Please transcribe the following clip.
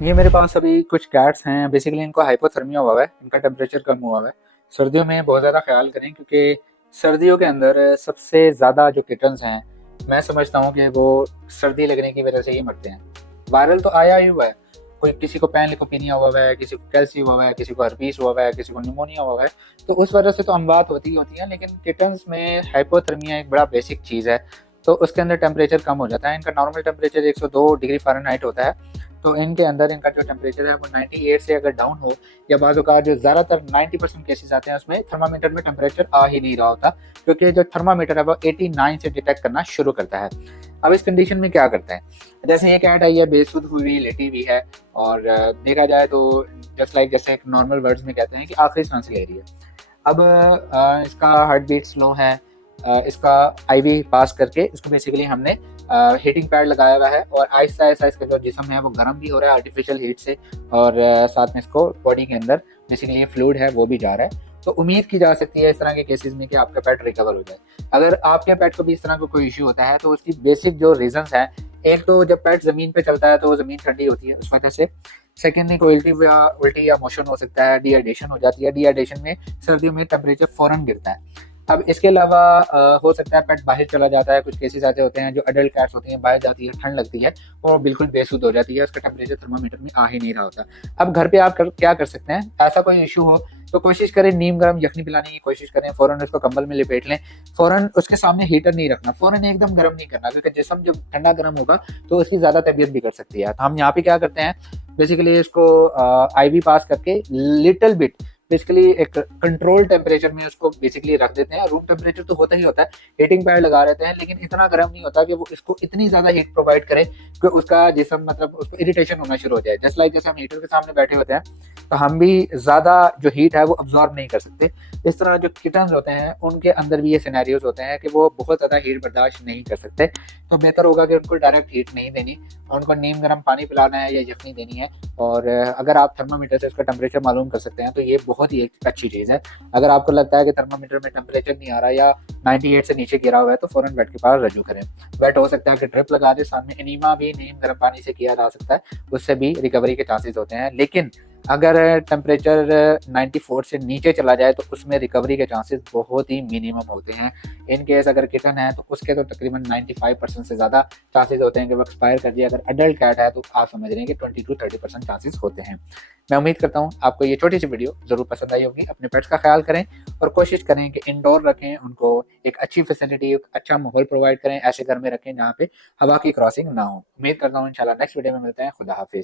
ये मेरे पास अभी कुछ कैट्स हैं। बेसिकली इनको हाइपोथर्मिया हुआ है, इनका टेम्परेचर कम हुआ है। सर्दियों में बहुत ज़्यादा ख्याल करें, क्योंकि सर्दियों के अंदर सबसे ज़्यादा जो किटन्स हैं, मैं समझता हूँ कि वो सर्दी लगने की वजह से ही मरते हैं। वायरल तो आया ही हुआ है, कोई किसी को पैनलिकोपिनिया हुआ है, किसी को कैल्सी हुआ है, किसी को हर्पीस हुआ है, किसी को निमोनिया हुआ है। तो उस वजह से तो अमवात होती ही होती हैं, लेकिन किटन्स में हाइपोथर्मिया एक बड़ा बेसिक चीज़ है। तो उसके अंदर टेम्परेचर कम हो जाता है। इनका नॉर्मल टेम्परेचर 102 डिग्री फ़ारेनहाइट होता है। तो इनके अंदर इनका जो टेम्परेचर है वो 98 से अगर डाउन हो, या बाज़ औक़ात जो ज़्यादातर 90% केसेस आते हैं उसमें थर्मामीटर में टेम्परेचर आ ही नहीं रहा होता, क्योंकि जो थर्मामीटर है वो 89 से डिटेक्ट करना शुरू करता है। अब इस कंडीशन में क्या करते हैं, जैसे ये कैट आई है, बेसुध हुई, लेटी हुई है, और देखा जाए तो जस्ट लाइक जैसे एक नॉर्मल वर्ड्स में कहते हैं कि आखिरी सांस ले रही है। अब इसका हार्ट बीट स्लो है। इसका आईवी पास करके इसको बेसिकली हमने हीटिंग पैड लगाया हुआ है, और आहिस्ता आहिस्ता इसका जो जिस्म है वो गर्म भी हो रहा है आर्टिफिशियल हीट से, और साथ में इसको बॉडी के अंदर बेसिकली फ्लूइड है वो भी जा रहा है। तो उम्मीद की जा सकती है इस तरह के केसेस में कि आपका पेट रिकवर हो जाए। अगर आपके पेट को भी इस तरह का कोई इश्यू होता है तो उसकी बेसिक जो रीजंस हैं, एक तो जब पेट ज़मीन पे चलता है तो ज़मीन ठंडी होती है उस वजह से। सेकेंडली कोई उल्टी या मोशन हो सकता है, डिहाइड्रेशन हो जाती है। डिहाइड्रेशन में सर्दियों में टेम्परेचर फ़ौरन गिरता है। अब इसके अलावा हो सकता है पेट बाहर चला जाता है। कुछ केसेस ऐसे होते हैं जो एडल्ट कैट्स होती हैं, बाहर जाती है, ठंड लगती है, वो बिल्कुल बेसुध हो जाती है, उसका टेम्परेचर थर्मामीटर में आ ही नहीं रहा होता। अब घर पे आप क्या कर सकते हैं, ऐसा कोई इशू हो तो कोशिश करें नीम गर्म यखनी पिलाने की कोशिश करें, फ़ौरन उसको कंबल में लपेट लें। फ़ौरन उसके सामने हीटर नहीं रखना, फ़ौरन एकदम गर्म नहीं करना, क्योंकि जिस्म जब ठंडा गर्म होगा तो उसकी ज़्यादा तबीयत बिगड़ सकती है। तो हम यहाँ पे क्या करते हैं, बेसिकली इसको आईवी पास करके लिटिल बिट बेसिकली एक कंट्रोल टेम्परेचर में उसको बेसिकली रख देते हैं। रूम टेम्परेचर तो होता ही होता है, हीटिंग पैड लगा देते हैं, लेकिन इतना गर्म नहीं होता कि वो इसको इतनी ज्यादा हीट प्रोवाइड करे कि उसका जिसम मतलब उसको इरिटेशन होना शुरू हो जाए। जस्ट लाइक जैसे हम हीटर के सामने बैठे होते हैं तो हम भी ज्यादा जो हीट है वो अब्जॉर्ब नहीं कर सकते। इस तरह जो किटन्स होते हैं उनके अंदर भी ये सिनेरियोज होते हैं कि वो बहुत ज्यादा हीट बर्दाश्त नहीं कर सकते। तो बेहतर होगा कि उनको डायरेक्ट हीट नहीं देनी, उनको नीम गर्म पानी पिलाना है या यखनी देनी है। और अगर आप थर्मामीटर से उसका टेम्परेचर मालूम कर सकते हैं तो ये बहुत ही एक अच्छी चीज़ है। अगर आपको लगता है कि थर्मामीटर में टेम्परेचर नहीं आ रहा या 98 से नीचे गिरा हुआ है तो फ़ौरन वेट के पास रजू करें। वेट हो सकता है कि ड्रिप लगा दे सामने। एनीमा भी नीम गर्म पानी से किया जा सकता है, उससे भी रिकवरी के चांसेस होते हैं। लेकिन अगर टेम्परेचर 94 से नीचे चला जाए तो उसमें रिकवरी के चांसेस बहुत ही मिनिमम होते हैं। इन केस अगर किटन है तो उसके तो तकरीबन 95% से ज़्यादा चांसेस होते हैं कि वो एक्सपायर कर जाए। अगर अडल्ट कैट है तो आप समझ रहे हैं कि 20 to 30% चांसेस होते हैं। मैं उम्मीद करता हूँ आपको ये छोटी सी वीडियो ज़रूर पसंद आई होगी। अपने पेट्स का ख्याल करें और कोशिश करें कि इंडोर रखें, उनको एक अच्छी फैसिलिटी, एक अच्छा माहौल प्रोवाइड करें। ऐसे घर में रखें जहाँ पे हवा की क्रॉसिंग ना हो। उम्मीद करता हूँ इंशाल्लाह नेक्स्ट वीडियो में मिलते हैं। खुदा हाफिज़।